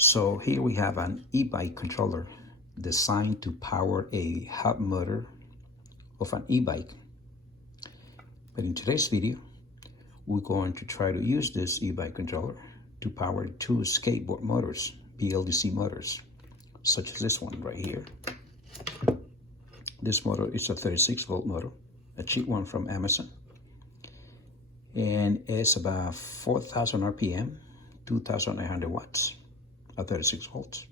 So here we have an e-bike controller designed to power a hub motor of an e-bike. But in today's video, we're going to try to use this e-bike controller to power two skateboard motors, BLDC motors, such as this one right here. This motor is a 36-volt motor, a cheap one from Amazon. And it's about 4,000 RPM, 2,800 watts, at 36 volts.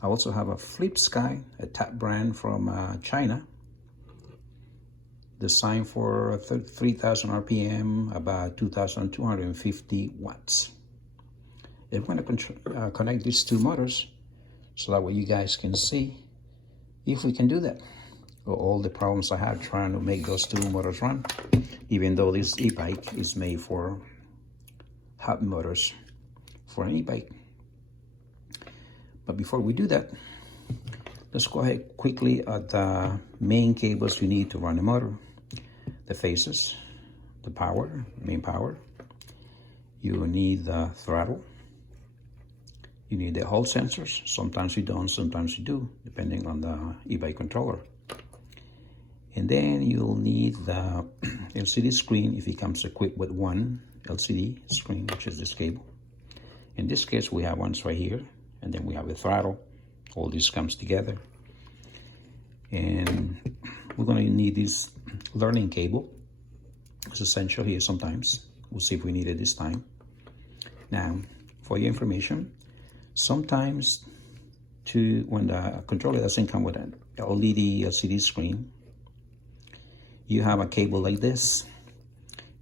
I also have a Flip Sky, a top brand from China, designed for 3,000 RPM, about 2,250 watts. I'm going to connect these two motors so that way you guys can see if we can do that. All the problems I had trying to make those two motors run, even though this e-bike is made for hub motors for an e-bike. But before we do that, let's go ahead quickly at the main cables you need to run the motor. The phases, the power, main power. You need the throttle. You need the Hall sensors. Sometimes you don't, sometimes you do, depending on the e-bike controller. And then you'll need the LCD screen if it comes equipped with one LCD screen, which is this cable. In this case, we have ones right here, and then we have the throttle. All this comes together. And we're going to need this learning cable. It's essential here sometimes. We'll see if we need it this time. Now, for your information, sometimes when the controller doesn't come with an LED LCD screen, you have a cable like this,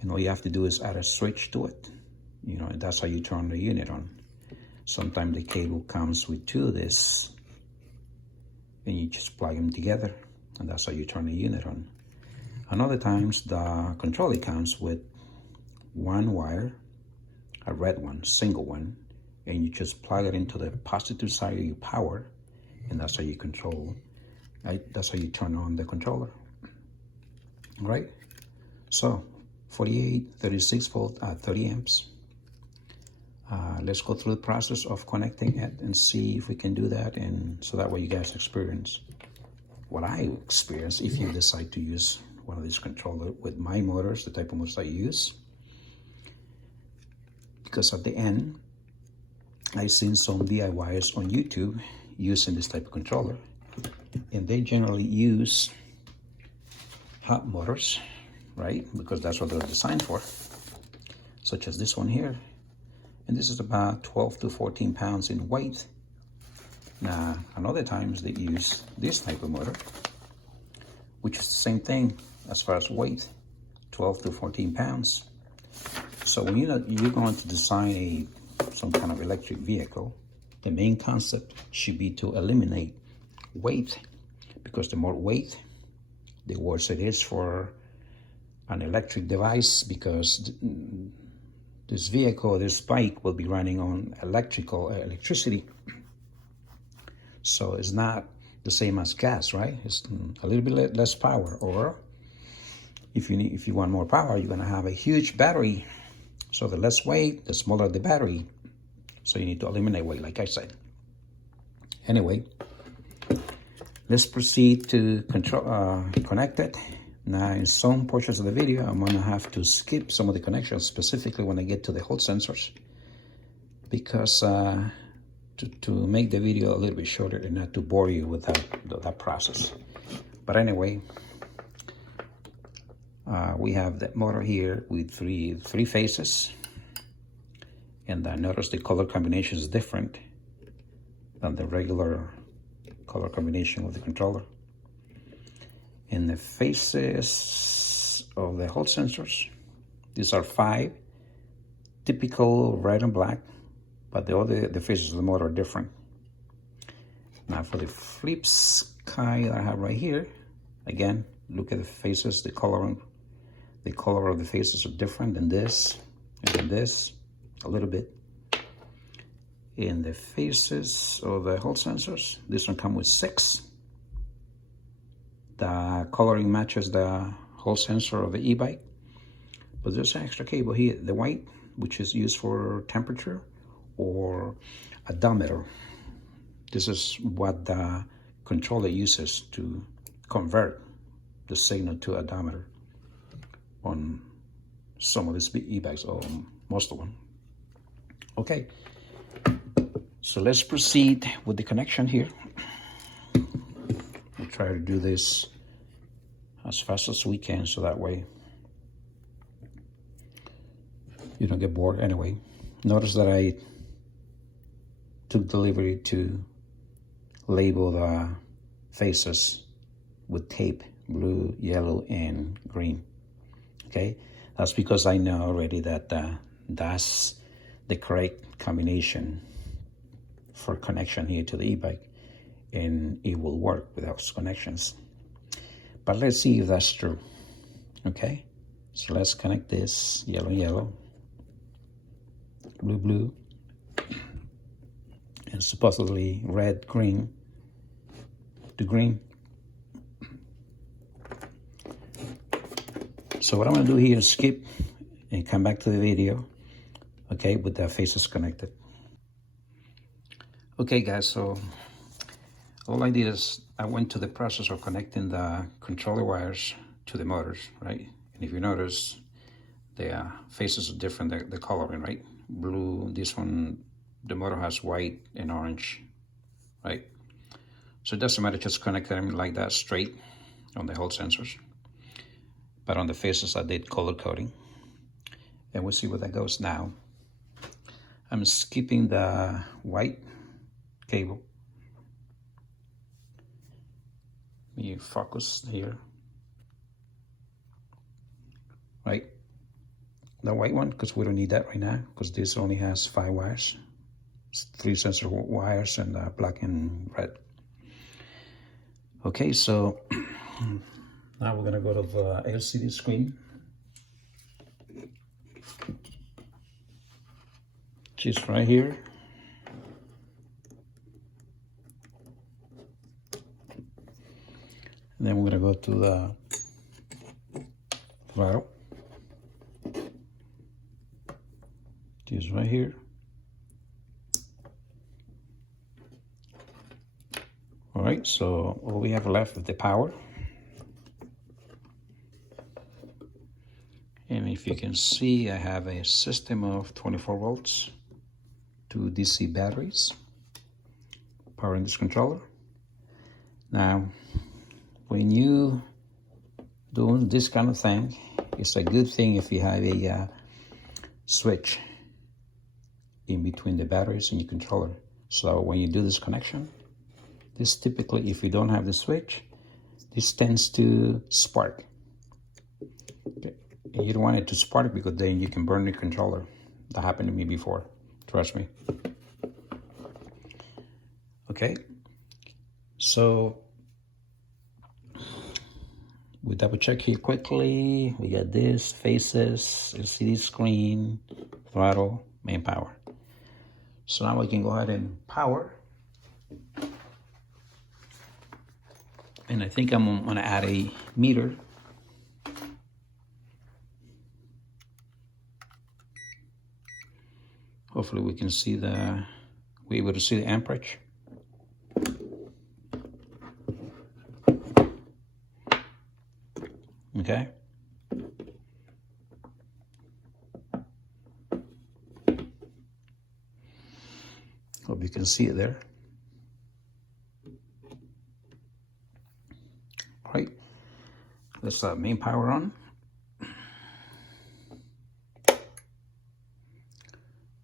and all you have to do is add a switch to it, and that's how you turn the unit on. Sometimes the cable comes with two of this, and you just plug them together, and that's how you turn the unit on. And other times the controller comes with one wire, a red one, single one, and you just plug it into the positive side of your power, and that's how you control, right? That's how you turn on the controller. Right? So 48, 36 volt at 30 amps. Let's go through the process of connecting it and see if we can do that, and so that way you guys experience what I experience if you decide to use one of these controllers with my motors, the type of motors I use. Because at the end, I've seen some DIYers on YouTube using this type of controller, and they generally use hub motors, right? Because that's what they're designed for, such as this one here. And this is about 12 to 14 pounds in weight. Now, another times they use this type of motor, which is the same thing as far as weight, 12 to 14 pounds. So when you're going to design some kind of electric vehicle, the main concept should be to eliminate weight, because the more weight, the worse it is for an electric device, because this vehicle, this bike will be running on electricity. So it's not the same as gas, right? It's a little bit less power. Or if you want more power, you're gonna have a huge battery. So the less weight, the smaller the battery. So you need to eliminate weight, like I said. Anyway, let's proceed to connect it. Now, in some portions of the video, I'm gonna have to skip some of the connections, specifically when I get to the Hall sensors, because to make the video a little bit shorter and not to bore you with that process. But anyway, we have that motor here with three phases, and I notice the color combination is different than the regular color combination with the controller. In the faces of the Hall sensors, these are 5, typical red and black, but the faces of the motor are different. Now for the Flip Sky that I have right here, again, look at the faces, the color of the faces are different than this, and than this, a little bit. In the faces of the Hall sensors, this one comes with 6. The coloring matches the Hall sensor of the e-bike, but there's an extra cable here, the white, which is used for temperature, or odometer. This is what the controller uses to convert the signal to odometer on some of these e-bikes, or most of them. Okay, so let's proceed with the connection here. We'll try to do this as fast as we can, so that way you don't get bored. Anyway, notice that I took the liberty to label the faces with tape, blue, yellow, and green. Okay, that's because I know already that that's the correct combination for connection here to the e-bike, and it will work with those connections. But let's see if that's true. Okay, so let's connect this yellow, yellow, blue, blue, and supposedly red, green to green. So what I'm gonna do here is skip and come back to the video, okay, with the faces connected. Okay guys, so all I did is I went to the process of connecting the controller wires to the motors, right? And if you notice, the faces are different, the coloring, right? Blue, this one, the motor has white and orange, right? So it doesn't matter, just connect them like that straight on the Hall sensors. But on the faces I did color coding. And we'll see where that goes now. I'm skipping the white cable. Let me focus here. Right? The white one, because we don't need that right now, because this only has 5 wires. It's 3 sensor wires, and black and red. Okay, so now we're gonna go to the LCD screen, which is right here. And then we're gonna go to the throttle, which is right here. All right, so all we have left is the power. And if you can see, I have a system of 24 volts, 2 DC batteries powering this controller. Now, when you do this kind of thing, it's a good thing if you have a switch in between the batteries and your controller. So when you do this connection, this typically, if you don't have the switch, this tends to spark. Okay. And you don't want it to spark, because then you can burn the controller. That happened to me before, trust me. Okay, so we double check here quickly. We got this, faces, LCD screen, throttle, main power. So now we can go ahead and power. And I think I'm gonna add a meter. Hopefully we can see we're able to see the amperage. Okay. Hope you can see it there. All right, let's main power on.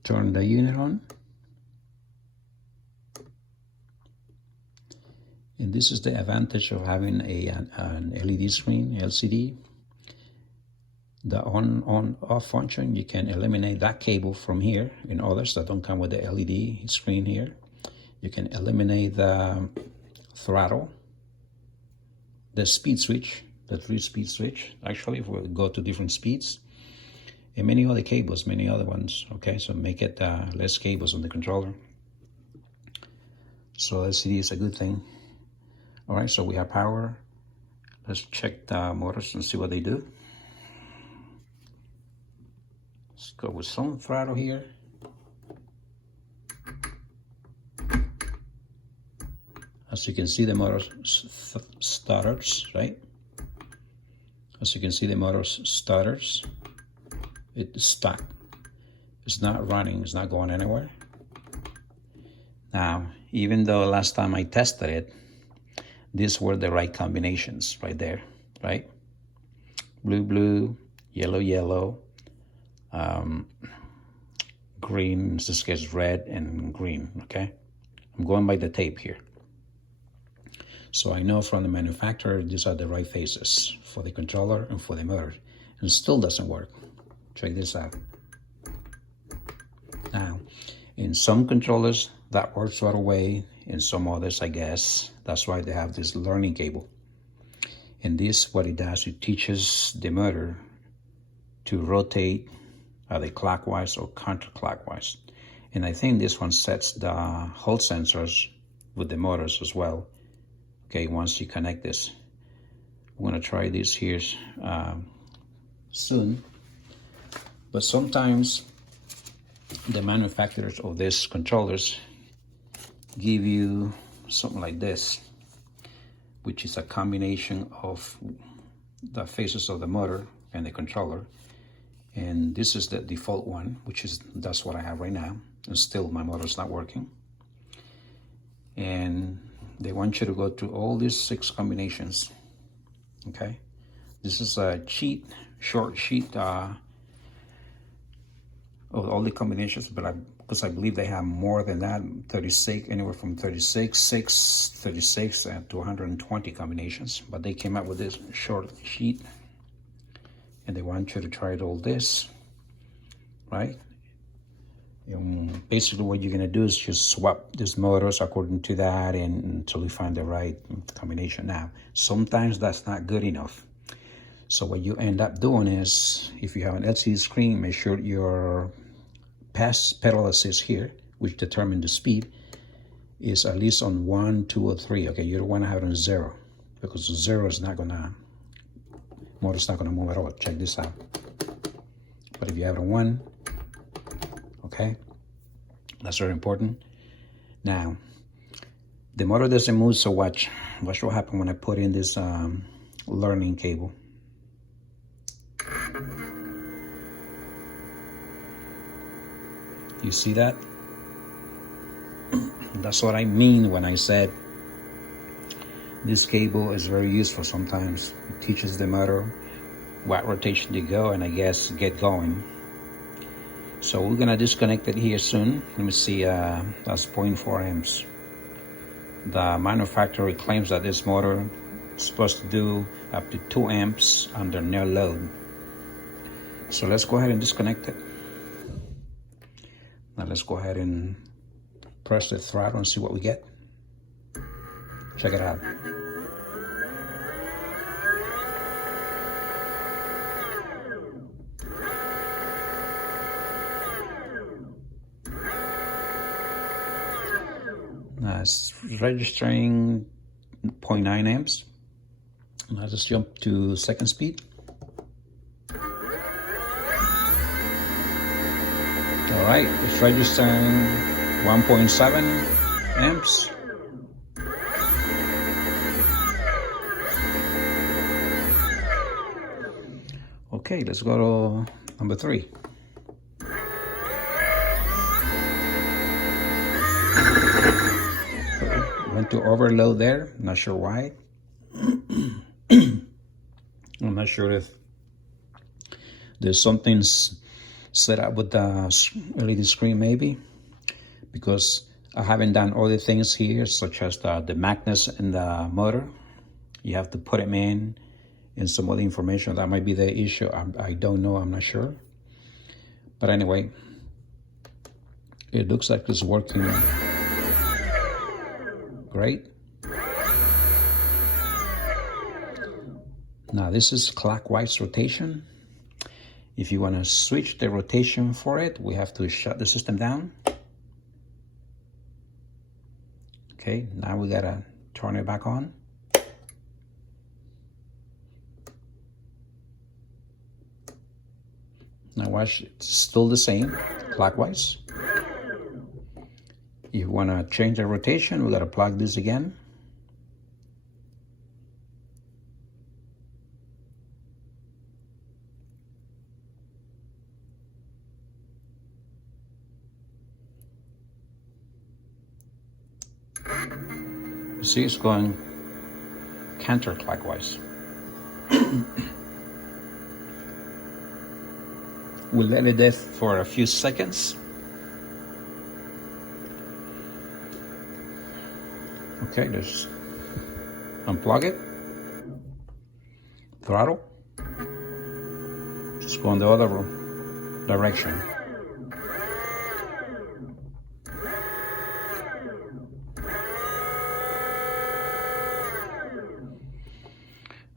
Turn the unit on. And this is the advantage of having an LED screen, LCD. The on-off function, you can eliminate that cable from here and others that don't come with the LED screen here. You can eliminate the throttle, the speed switch, the 3-speed switch, actually, if we go to different speeds, and many other cables, many other ones, okay? So make it less cables on the controller. So LCD is a good thing. All right, so we have power. Let's check the motors and see what they do. Let's go with some throttle here. As you can see, the motor stutters, right? As you can see, the motor stutters. It's stuck. It's not running. It's not going anywhere. Now, even though last time I tested it, these were the right combinations right there, right? Blue, blue, yellow, yellow, green, in this case, red and green, okay? I'm going by the tape here. So I know from the manufacturer, these are the right phases for the controller and for the motor, and still doesn't work. Check this out. Now, in some controllers, that works right away. In some others, I guess, that's why they have this learning cable. And this, what it does, it teaches the motor to rotate either clockwise or counterclockwise. And I think this one sets the Hall sensors with the motors as well. Okay, once you connect this. I'm gonna try this here soon. But sometimes the manufacturers of these controllers give you something like this, which is a combination of the phases of the motor and the controller. And this is the default one, that's what I have right now. And still my motor's not working. And they want you to go through all these 6 combinations, okay? This is a short sheet of all the combinations, but because I believe they have more than that, 36, anywhere from 36 to 120 combinations. But they came up with this short sheet, and they want you to try all this, right? Basically what you're gonna do is just swap these motors according to that and until you find the right combination. Now, sometimes that's not good enough. So what you end up doing is, if you have an LCD screen, make sure your pedal assist here, which determines the speed, is at least on 1, 2, or 3. Okay, you don't want to have it on 0, because 0 is not gonna, motor's not gonna move at all. Check this out. But if you have it on 1, okay, that's very important. Now, the motor doesn't move, so watch what happened when I put in this learning cable. You see that? That's what I mean when I said this cable is very useful sometimes. It teaches the motor what rotation to go and I guess get going. So we're gonna disconnect it here soon. Let me see, that's 0.4 amps. The manufacturer claims that this motor is supposed to do up to 2 amps under no load. So let's go ahead and disconnect it. Now let's go ahead and press the throttle and see what we get. Check it out. Now it's registering 0.9 amps. Now let's jump to second speed. All right, it's registering 1.7 amps. Okay, let's go to number 3. Went to overload there, not sure why. I'm not sure if there's something set up with the LED screen maybe, because I haven't done all the things here, such as the magnets in the motor. You have to put them in and some other information. That might be the issue. I don't know, I'm not sure. But anyway, it looks like it's working great. Now this is clockwise rotation. If you want to switch the rotation for it, we have to shut the system down. Okay, now we gotta turn it back on. Now watch, it's still the same, clockwise. If you want to change the rotation, we gotta plug this again. You see it's going counterclockwise. We'll let it there for a few seconds. Okay, just unplug it. Throttle. Just go in the other direction.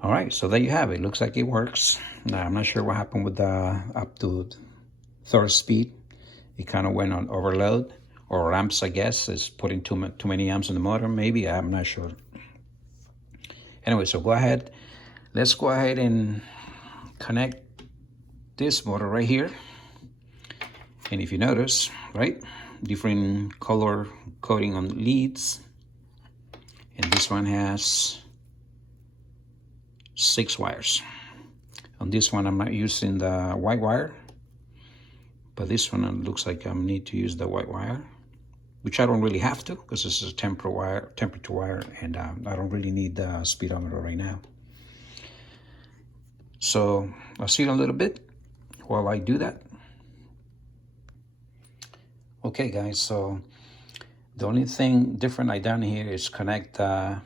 All right, so there you have it. Looks like it works. Now, I'm not sure what happened with the up to third speed. It kind of went on overload, or amps, I guess. It's putting too many amps in the motor, maybe. I'm not sure. Anyway, so go ahead. Let's go ahead and connect this motor right here. And if you notice, right, different color coding on leads. And this one has 6 wires. On this one, I'm not using the white wire, but this one looks like I need to use the white wire, which I don't really have to, because this is a temperature wire, and I don't really need the speedometer right now. So I'll see you in a little bit while I do that. Okay, guys, so the only thing different I done here is connect the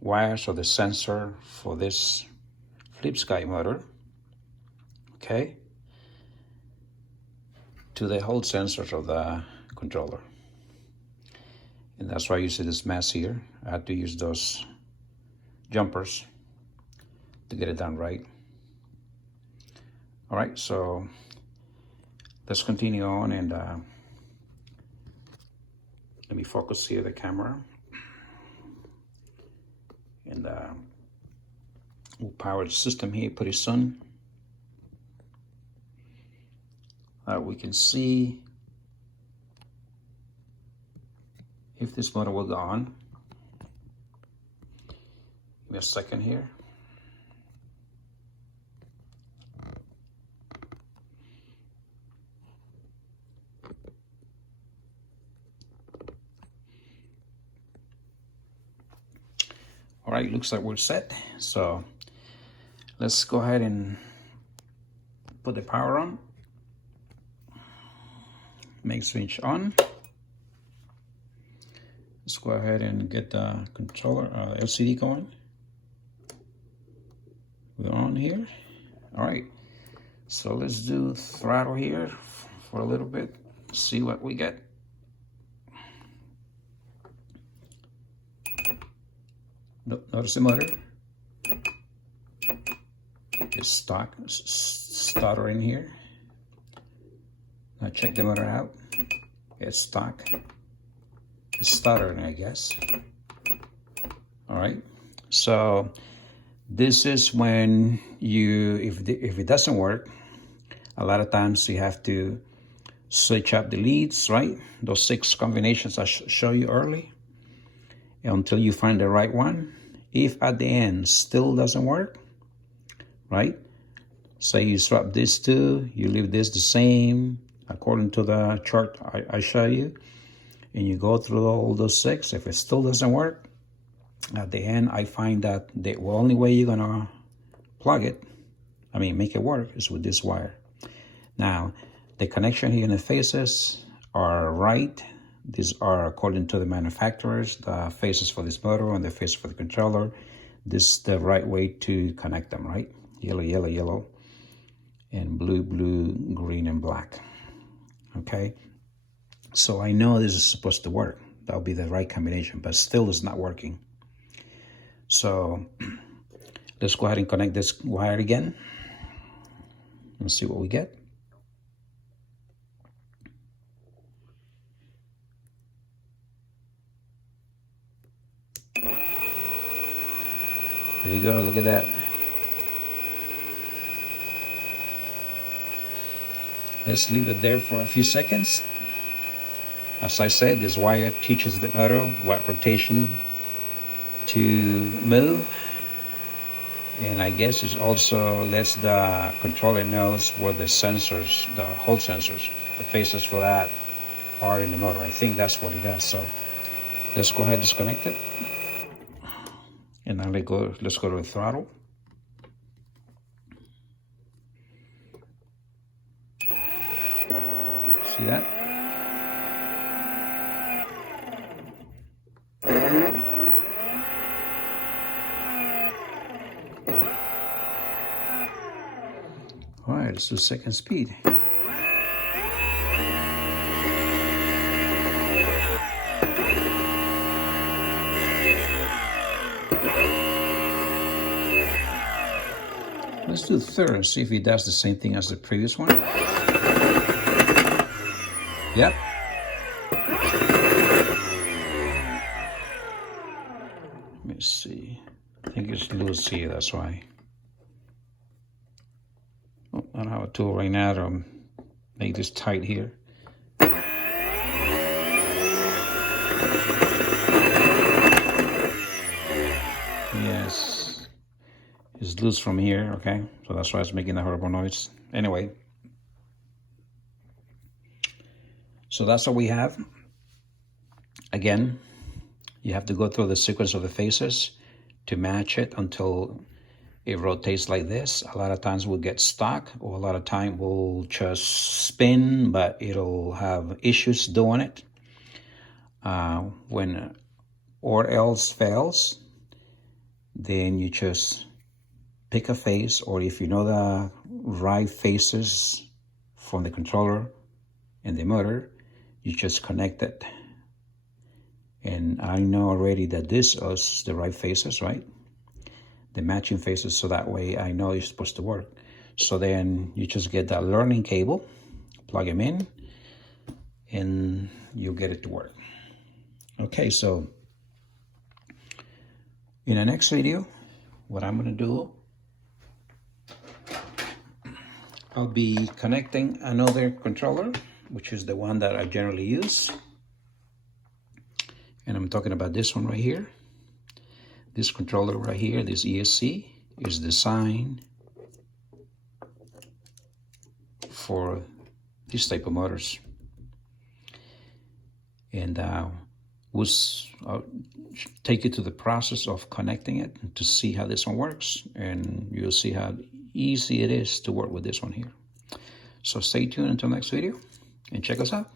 wires or the sensor for this flip sky motor, okay, to the whole sensors of the controller. And that's why you see this mess here. I had to use those jumpers to get it done right. All right, so let's continue on, and let me focus here the camera. And we'll power the system here pretty soon. We can see if this motor will go on. Give me a second here. All right, looks like we're set. So let's go ahead and put the power on. Make switch on. Let's go ahead and get the controller LCD going. We're on here. All right, so let's do throttle here for a little bit, see what we get. Notice the motor is stuttering here. Now check the motor out. It's stock. It's stuttering, I guess. All right. So this is when if it doesn't work, a lot of times you have to switch up the leads, right? Those 6 combinations I show you early, until you find the right one. If at the end still doesn't work, right? Say you swap this 2, you leave this the same according to the chart I show you, and you go through all those 6. If it still doesn't work, at the end I find that the only way you're gonna plug it, make it work, is with this wire. Now, the connection here in the faces are right. These are, according to the manufacturers, the faces for this motor and the face for the controller. This is the right way to connect them, right? Yellow, yellow, yellow, and blue, blue, green, and black. Okay? So I know this is supposed to work. That'll be the right combination, but still it's not working. So let's go ahead and connect this wire again and see what we get. There you go, look at that. Let's leave it there for a few seconds. As I said, this wire teaches the motor what rotation to move. And I guess it also lets the controller knows where the sensors, the Hall sensors, the faces for that are in the motor. I think that's what it does. So let's go ahead and disconnect it. And now let's go to the throttle. See that? All right, let's do second speed. Let's do third, see if he does the same thing as the previous one. Yep. Let me see. I think it's loose here, that's why. Oh, I don't have a tool right now to make this tight here. Yes. It's loose from here, okay? So that's why it's making that horrible noise. Anyway. So that's what we have. Again, you have to go through the sequence of the phases to match it until it rotates like this. A lot of times we'll get stuck, or a lot of time we'll just spin, but it'll have issues doing it. When or else fails, then you just pick a phase, or if you know the right phases from the controller and the motor, you just connect it. And I know already that this is the right phases, right? The matching phases, so that way I know it's supposed to work. So then you just get that learning cable, plug them in, and you'll get it to work. Okay, so in the next video, what I'm gonna do, I'll be connecting another controller, which is the one that I generally use. And I'm talking about this one right here. This controller right here, this ESC, is designed for this type of motors. And we'll take you to the process of connecting it to see how this one works. And you'll see how easy it is to work with this one here. So stay tuned until next video and check us out.